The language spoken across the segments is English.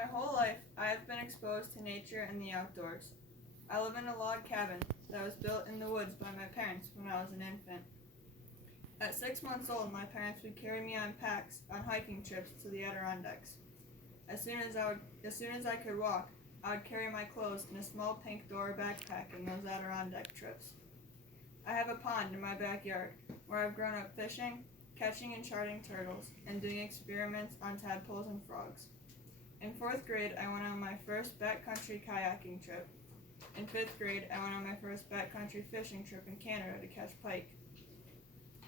My whole life, I have been exposed to nature and the outdoors. I live in a log cabin that was built in the woods by my parents when I was an infant. At 6 months old, my parents would carry me on packs on hiking trips to the Adirondacks. As soon as I could walk, I would carry my clothes in a small pink Dora backpack in those Adirondack trips. I have a pond in my backyard where I've grown up fishing, catching and charting turtles, and doing experiments on tadpoles and frogs. In 4th grade, I went on my first backcountry kayaking trip. In 5th grade, I went on my first backcountry fishing trip in Canada to catch pike.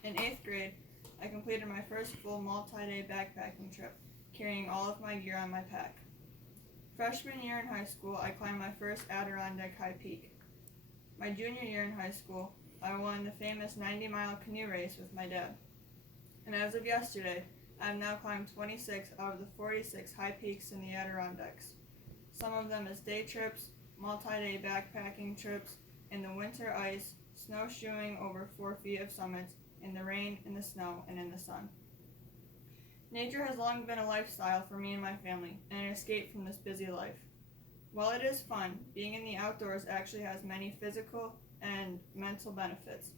In 8th grade, I completed my first full multi-day backpacking trip, carrying all of my gear on my pack. Freshman year in high school, I climbed my first Adirondack high peak. My junior year in high school, I won the famous 90-mile canoe race with my dad. And as of yesterday, I have now climbed 26 out of the 46 high peaks in the Adirondacks, some of them as day trips, multi-day backpacking trips, in the winter ice, snowshoeing over 4 feet of summits, in the rain, in the snow, and in the sun. Nature has long been a lifestyle for me and my family, and an escape from this busy life. While it is fun, being in the outdoors actually has many physical and mental benefits.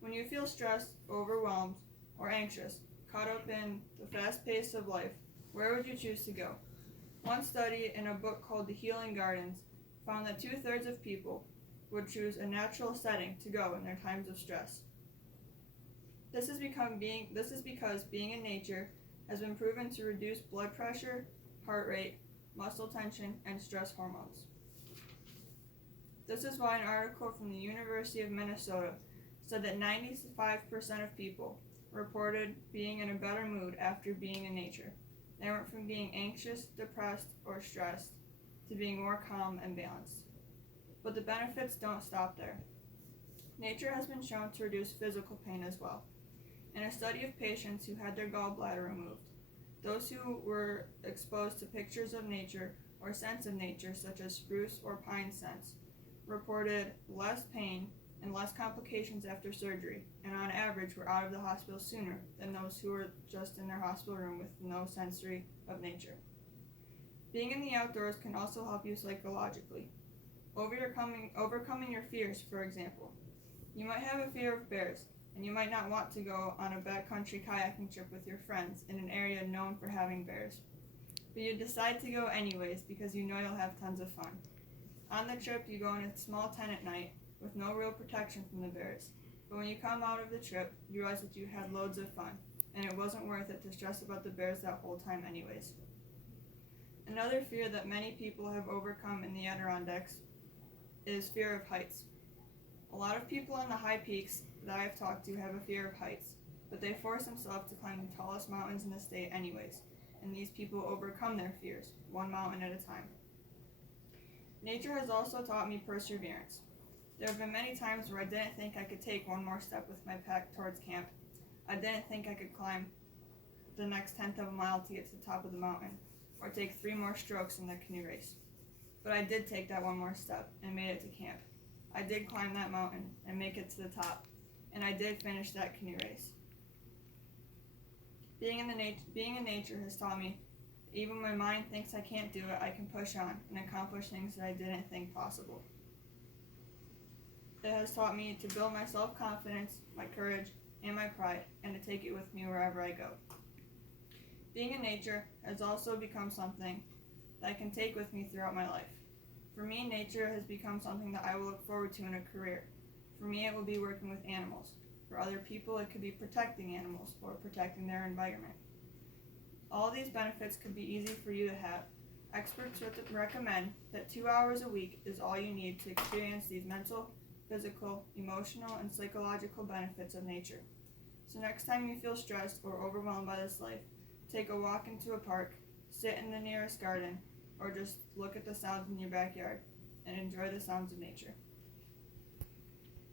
When you feel stressed, overwhelmed, or anxious, caught up in the fast pace of life, where would you choose to go? One study in a book called The Healing Gardens found that 2/3 of people would choose a natural setting to go in their times of stress. This is because being in nature has been proven to reduce blood pressure, heart rate, muscle tension, and stress hormones. This is why an article from the University of Minnesota said that 95% of people reported being in a better mood after being in nature. They went from being anxious, depressed, or stressed to being more calm and balanced. But the benefits don't stop there. Nature has been shown to reduce physical pain as well. In a study of patients who had their gallbladder removed, those who were exposed to pictures of nature or scents of nature, such as spruce or pine scents, reported less pain and less complications after surgery, and on average were out of the hospital sooner than those who were just in their hospital room with no sensory of nature. Being in the outdoors can also help you psychologically. Overcoming your fears, for example. You might have a fear of bears, and you might not want to go on a backcountry kayaking trip with your friends in an area known for having bears. But you decide to go anyways because you know you'll have tons of fun. On the trip, you go in a small tent at night with no real protection from the bears. But when you come out of the trip, you realize that you had loads of fun, and it wasn't worth it to stress about the bears that whole time anyways. Another fear that many people have overcome in the Adirondacks is fear of heights. A lot of people on the high peaks that I have talked to have a fear of heights, but they force themselves to climb the tallest mountains in the state anyways, and these people overcome their fears, one mountain at a time. Nature has also taught me perseverance. There have been many times where I didn't think I could take one more step with my pack towards camp. I didn't think I could climb the next 1/10 of a mile to get to the top of the mountain, or take 3 more strokes in the canoe race. But I did take that one more step and made it to camp. I did climb that mountain and make it to the top, and I did finish that canoe race. Being in nature has taught me that even when my mind thinks I can't do it, I can push on and accomplish things that I didn't think possible. It has taught me to build my self-confidence, my courage, and my pride, and to take it with me wherever I go. Being in nature has also become something that I can take with me throughout my life. For me, nature has become something that I will look forward to in a career. For me, it will be working with animals. For other people, it could be protecting animals or protecting their environment. All these benefits could be easy for you to have. Experts recommend that 2 hours a week is all you need to experience these mental, physical, emotional, and psychological benefits of nature. So next time you feel stressed or overwhelmed by this life, take a walk into a park, sit in the nearest garden, or just look at the sounds in your backyard and enjoy the sounds of nature.